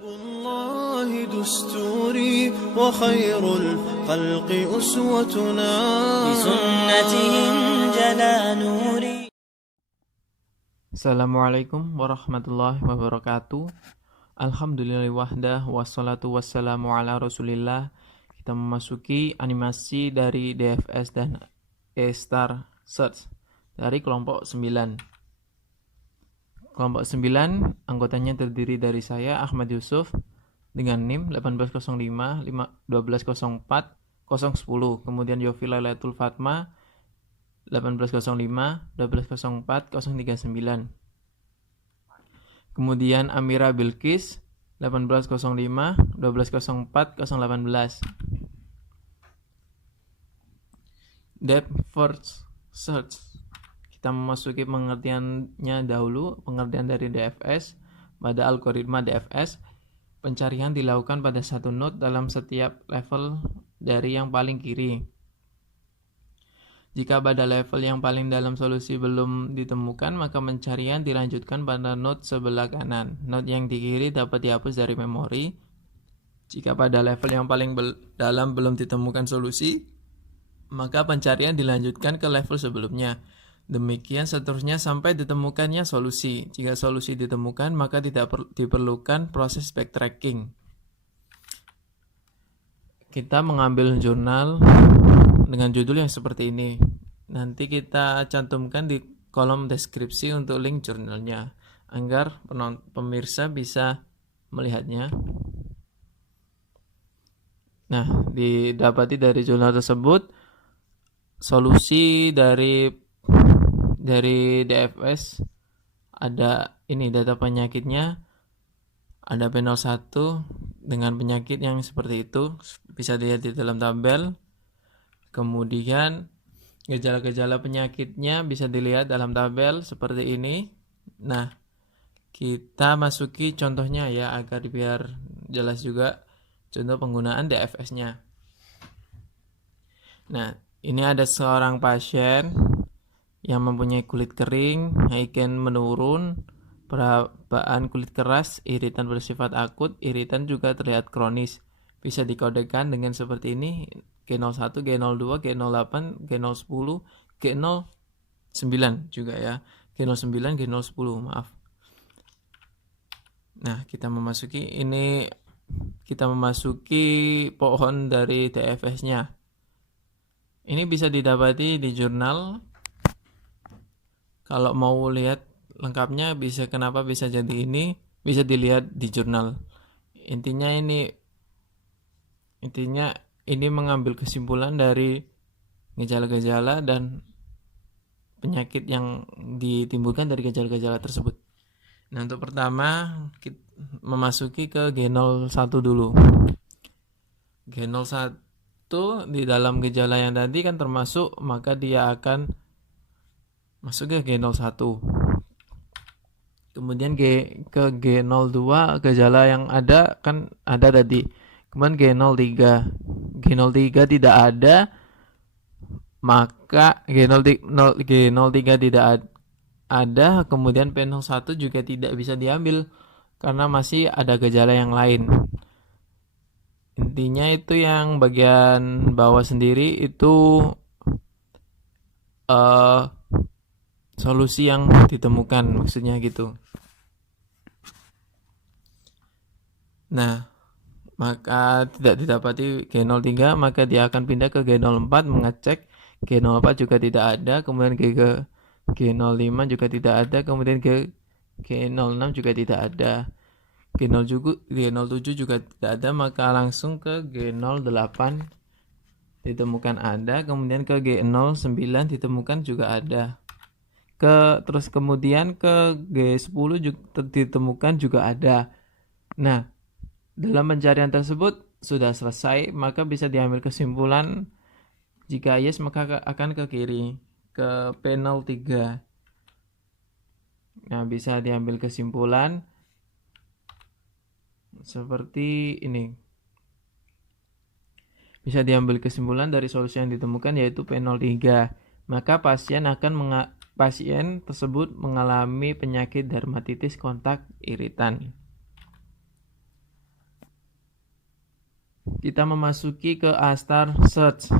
كتاب الله دستوري وخير الخلق أسوتنا بسنتهم جلا نوري. Assalamualaikum warahmatullahi wabarakatuh. Alhamdulillah wahdah wassalatu wassalamu ala rasulillah. Kita memasuki animasi dari DFS dan E-Star Search dari kelompok 9. Kelompok 9 anggotanya terdiri dari saya Ahmad Yusuf dengan NIM 1805 1204 010. Kemudian Yofi Lailatul Fatma 1805 1204 039. Kemudian Amira Bilqis 1805 1204 018. Depth first search. Kita memasuki pengertiannya dahulu. Pengertian dari DFS. Pada algoritma DFS, pencarian dilakukan pada satu node dalam setiap level dari yang paling kiri. Jika pada level yang paling dalam solusi belum ditemukan, maka pencarian dilanjutkan pada node sebelah kanan. Node yang di kiri dapat dihapus dari memori. Jika pada level yang paling dalam belum ditemukan solusi, maka pencarian dilanjutkan ke level sebelumnya. Demikian seterusnya sampai ditemukannya solusi. Jika solusi ditemukan, maka tidak diperlukan proses backtracking. Kita mengambil jurnal dengan judul yang seperti ini. Nanti kita cantumkan di kolom deskripsi untuk link jurnalnya agar pemirsa bisa melihatnya. Nah, didapati dari jurnal tersebut solusi dari DFS ada ini data penyakitnya, ada P01 dengan penyakit yang seperti itu, bisa dilihat di dalam tabel. Kemudian gejala-gejala penyakitnya bisa dilihat dalam tabel seperti ini. Nah, kita masuki contohnya ya agar biar jelas juga contoh penggunaan DFS-nya. Nah, ini ada seorang pasien yang mempunyai kulit kering, Heiken menurun, perabaan kulit keras, iritan bersifat akut, iritan juga terlihat kronis. Bisa dikodekan dengan seperti ini, G01, G02, G08, G010, G09 juga ya. G09, G010, maaf. Nah, kita memasuki pohon dari DFS-nya. Ini bisa didapati di jurnal. Kalau mau lihat lengkapnya kenapa bisa jadi ini, bisa dilihat di jurnal. Intinya ini mengambil kesimpulan dari gejala-gejala dan penyakit yang ditimbulkan dari gejala-gejala tersebut. Nah, untuk pertama kita memasuki ke G01 dulu. G01 di dalam gejala yang tadi kan termasuk, maka dia akan masuk ke G01. Kemudian ke G02 gejala yang ada kan ada tadi. Kemudian G03 tidak ada, maka G03 tidak ada, kemudian P01 juga tidak bisa diambil karena masih ada gejala yang lain. Intinya itu yang bagian bawah sendiri itu solusi yang ditemukan, maksudnya gitu. Nah, maka tidak didapati G03, maka dia akan pindah ke G04 mengecek. G04 juga tidak ada, kemudian G05 juga tidak ada, kemudian G06 juga tidak ada, G07 juga tidak ada, maka langsung ke G08 ditemukan ada, kemudian ke G09 ditemukan juga ada. Terus kemudian ke G10 juga ditemukan juga ada. Nah, dalam pencarian tersebut sudah selesai, maka bisa diambil kesimpulan jika yes maka akan ke kiri, ke P03. Nah, bisa diambil kesimpulan seperti ini. Bisa diambil kesimpulan dari solusi yang ditemukan yaitu P03. Maka pasien tersebut mengalami penyakit dermatitis kontak iritan. kita memasuki ke Astar Search.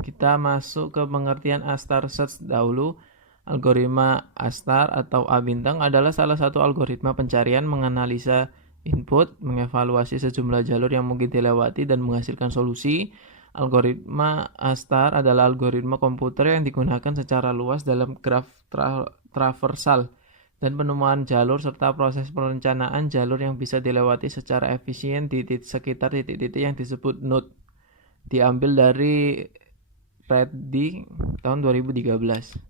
Kita masuk ke pengertian Astar Search dahulu. Algoritma Astar atau A bintang adalah salah satu algoritma pencarian menganalisa input, mengevaluasi sejumlah jalur yang mungkin dilewati dan menghasilkan solusi. Algoritma Astar adalah algoritma komputer yang digunakan secara luas dalam graf traversal dan penemuan jalur serta proses perencanaan jalur yang bisa dilewati secara efisien di sekitar titik-titik yang disebut node. Diambil dari Reddy tahun 2013.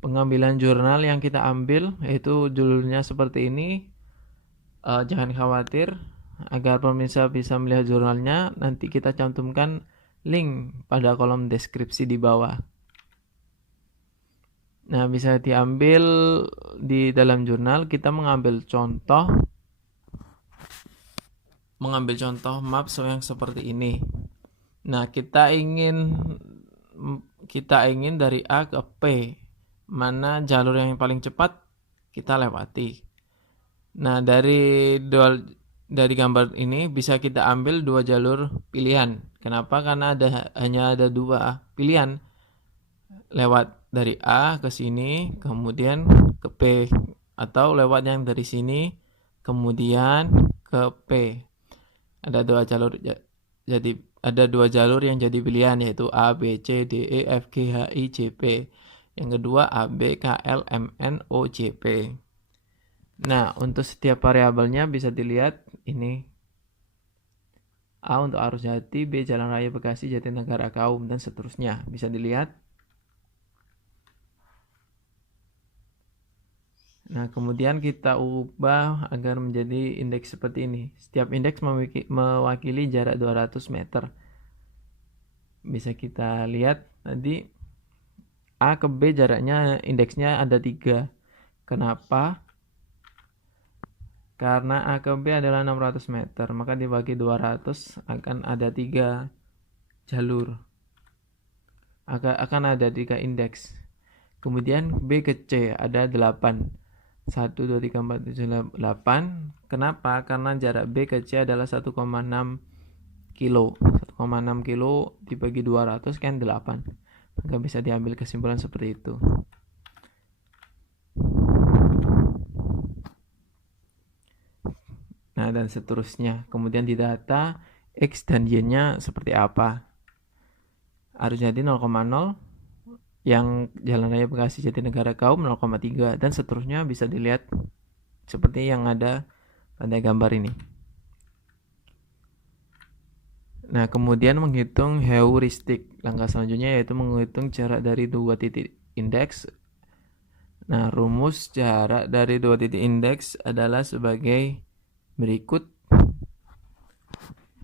Pengambilan jurnal yang kita ambil yaitu judulnya seperti ini. Jangan khawatir, agar pemirsa bisa melihat jurnalnya, nanti kita cantumkan link pada kolom deskripsi di bawah. Nah, bisa diambil di dalam jurnal. Kita mengambil contoh map yang seperti ini. Nah, kita ingin dari A ke P, mana jalur yang paling cepat kita lewati. Nah, dari gambar ini bisa kita ambil dua jalur pilihan. Kenapa? Karena hanya ada dua pilihan. Lewat dari A ke sini, kemudian ke P, atau lewat yang dari sini, kemudian ke P. Ada dua jalur, jadi ada dua jalur yang jadi pilihan, yaitu A, B, C, D, E, F, G, H, I, J, P. Yang kedua A, B, K, L, M, N, O, J, P. Nah, untuk setiap variabelnya bisa dilihat ini. A untuk Arusjati, B Jalan Raya Bekasi, Jatinegara Kaum, dan seterusnya. Bisa dilihat. Nah, kemudian kita ubah agar menjadi indeks seperti ini. Setiap indeks mewakili jarak 200 meter. Bisa kita lihat tadi A ke B jaraknya, indeksnya ada 3. Kenapa? Karena A ke B adalah 600 meter, maka dibagi 200 akan ada 3 jalur. Akan ada 3 indeks. Kemudian B ke C ada 8. 1, 2, 3, 4, 7, 8. Kenapa? Karena jarak B ke C adalah 1,6 kilo. 1,6 kilo dibagi 200 kan 8. Maka bisa diambil kesimpulan seperti itu. Nah, dan seterusnya. Kemudian di data X dan Y-nya seperti apa. Arusjati 0,0, yang Jalan Raya Bekasi Jatinegara Kaum 0,3, dan seterusnya bisa dilihat seperti yang ada pada gambar ini. Nah, kemudian menghitung heuristik. Langkah selanjutnya yaitu menghitung jarak dari 2 titik indeks. Nah, rumus jarak dari 2 titik indeks adalah sebagai berikut.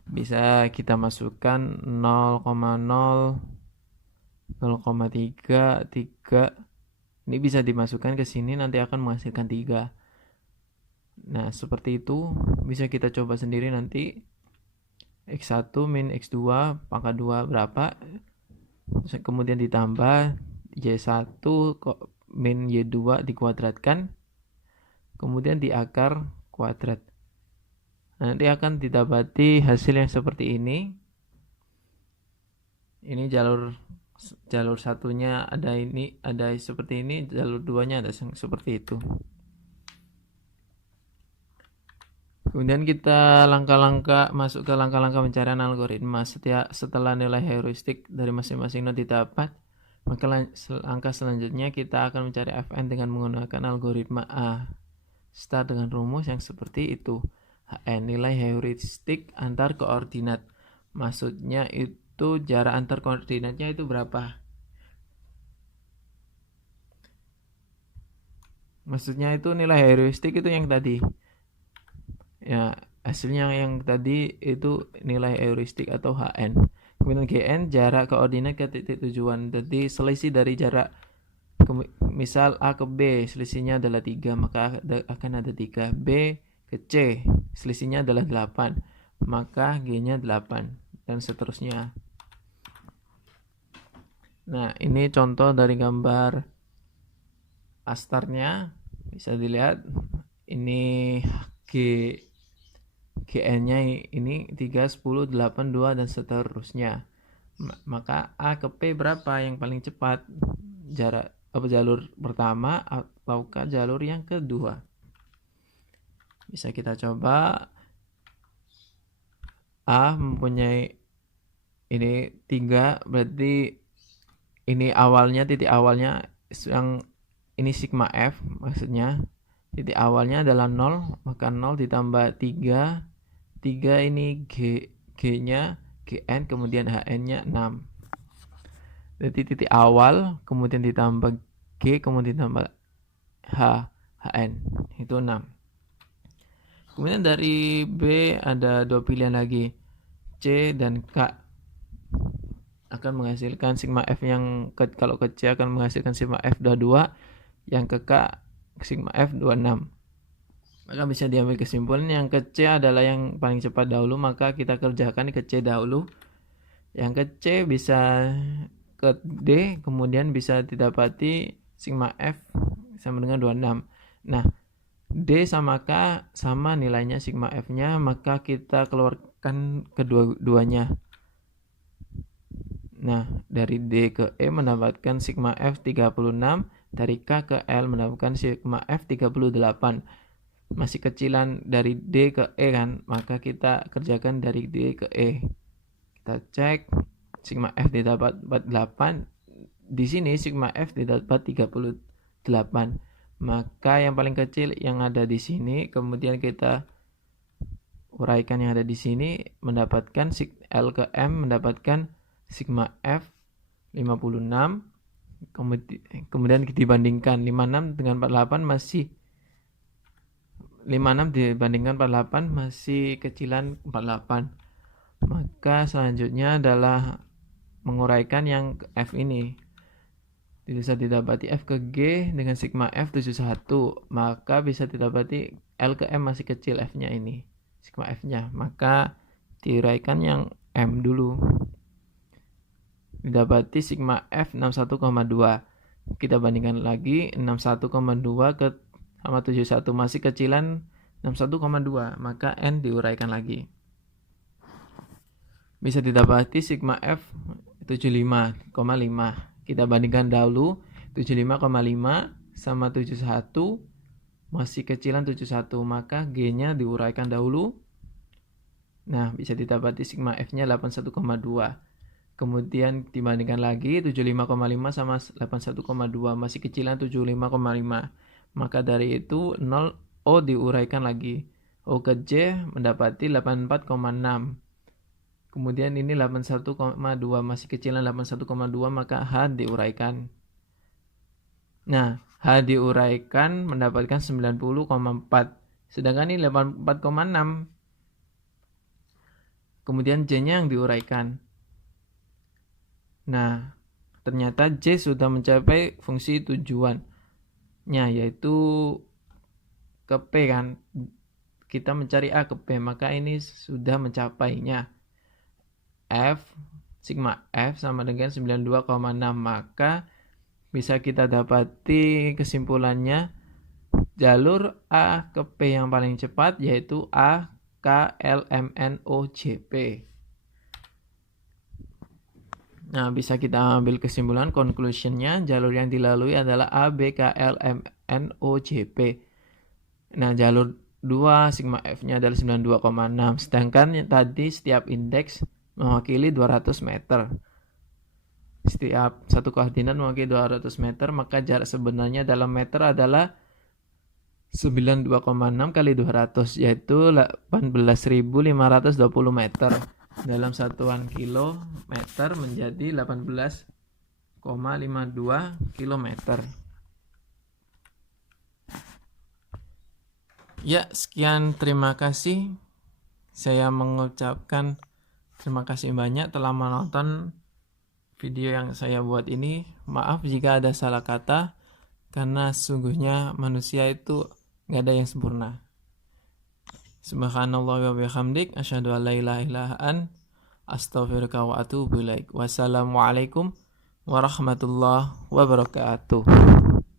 Bisa kita masukkan 0,0, 0,3, 3. Ini bisa dimasukkan ke sini, nanti akan menghasilkan 3. Nah, seperti itu. Bisa kita coba sendiri nanti. X1 min X2 pangkat 2 berapa. Kemudian ditambah Y1 min Y2 dikuadratkan. Kemudian diakar kuadrat. Nanti akan didapati hasil yang seperti ini. Ini jalur satunya ada seperti ini, jalur 2-nya ada seperti itu. Kemudian kita masuk ke langkah-langkah pencarian algoritma. Setelah nilai heuristik dari masing-masing node didapat, maka langkah selanjutnya kita akan mencari Fn dengan menggunakan algoritma A. Start dengan rumus yang seperti itu. Hn nilai heuristik antar koordinat. Maksudnya itu jarak antar koordinatnya itu berapa? Maksudnya itu nilai heuristik itu yang tadi. Ya, hasilnya yang tadi itu nilai heuristik atau Hn. Kemudian Gn jarak koordinat ke titik tujuan. Jadi selisih dari jarak misal A ke B selisihnya adalah 3, maka akan ada 3. B ke C selisihnya adalah 8, maka G-nya 8, dan seterusnya. Nah, ini contoh dari gambar Astarnya. Bisa dilihat ini GN-nya ini 3, 10, 8, 2 dan seterusnya. Maka A ke P berapa yang paling cepat? Jalur pertama ataukah jalur yang kedua? Bisa kita coba. A mempunyai ini 3, berarti ini awalnya, titik awalnya yang ini sigma F, maksudnya titik awalnya adalah 0, maka 0 ditambah 3 ini G-nya GN, kemudian HN-nya 6. Jadi titik awal, kemudian ditambah G, kemudian ditambah HN, itu 6. Kemudian dari B ada 2 pilihan lagi, C dan K. Akan menghasilkan sigma F yang kalau ke C akan menghasilkan sigma F 22, yang ke K sigma F 26. Maka bisa diambil kesimpulan yang ke C adalah yang paling cepat dahulu, maka kita kerjakan ke C dahulu. Yang ke C bisa ke D, kemudian bisa didapati sigma F sama dengan 26. Nah, D sama K sama nilainya sigma F-nya, maka kita keluarkan kedua-duanya. Nah, dari D ke E mendapatkan sigma F 36, dari K ke L mendapatkan sigma F 38. Masih kecilan dari D ke E kan, maka kita kerjakan dari D ke E. Kita cek sigma F didapat 48, di sini sigma F didapat 38. Maka yang paling kecil yang ada di sini, kemudian kita uraikan yang ada di sini, mendapatkan L ke M mendapatkan sigma F 56. Kemudian dibandingkan 56 dengan 48 masih 56 dibandingkan 48 masih kecilan 48. Maka selanjutnya adalah menguraikan yang F ini. Bisa didapati F ke G dengan sigma F 71. Maka bisa didapati L ke M masih kecil F-nya ini, sigma F-nya. Maka diuraikan yang M dulu. Didapati sigma F 61,2. Kita bandingkan lagi 61,2 ke sama 71, masih kecilan 61,2, maka N diuraikan lagi. Bisa didapati sigma F 75,5. Kita bandingkan dahulu 75,5 sama 71, masih kecilan 71, maka G-nya diuraikan dahulu. Nah, bisa didapati sigma F-nya 81,2. Kemudian dibandingkan lagi 75,5 sama 81,2, masih kecilan 75,5. Maka dari itu 0 O diuraikan lagi. O ke J mendapati 84,6. Kemudian ini 81,2, masih kecilan 81,2, maka H diuraikan. Nah, H diuraikan mendapatkan 90,4. Sedangkan ini 84,6. Kemudian J-nya yang diuraikan. Nah, ternyata J sudah mencapai fungsi tujuan, yaitu ke P kan, kita mencari A ke P, maka ini sudah mencapainya. F sigma F sama dengan 92,6, maka bisa kita dapati kesimpulannya jalur A ke P yang paling cepat yaitu A K L M N O J P. Nah, bisa kita ambil kesimpulan, conclusionnya jalur yang dilalui adalah A, B, K, L, M, N, O, J, P. Nah, jalur 2 sigma F-nya adalah 92,6. Sedangkan tadi setiap indeks mewakili 200 meter. Setiap satu koordinat mewakili 200 meter, maka jarak sebenarnya dalam meter adalah 92,6 kali 200, yaitu 18.520 meter. Dalam satuan kilometer menjadi 18,52 kilometer. Ya, sekian, terima kasih. Saya mengucapkan terima kasih banyak telah menonton video yang saya buat ini. Maaf jika ada salah kata, karena sesungguhnya manusia itu nggak ada yang sempurna. Subhanallah wa bihamdik, asyhadu an la ilaha illa anta, astaghfiruka wa atubu ilaik. Wassalamualaikum warahmatullahi wabarakatuh.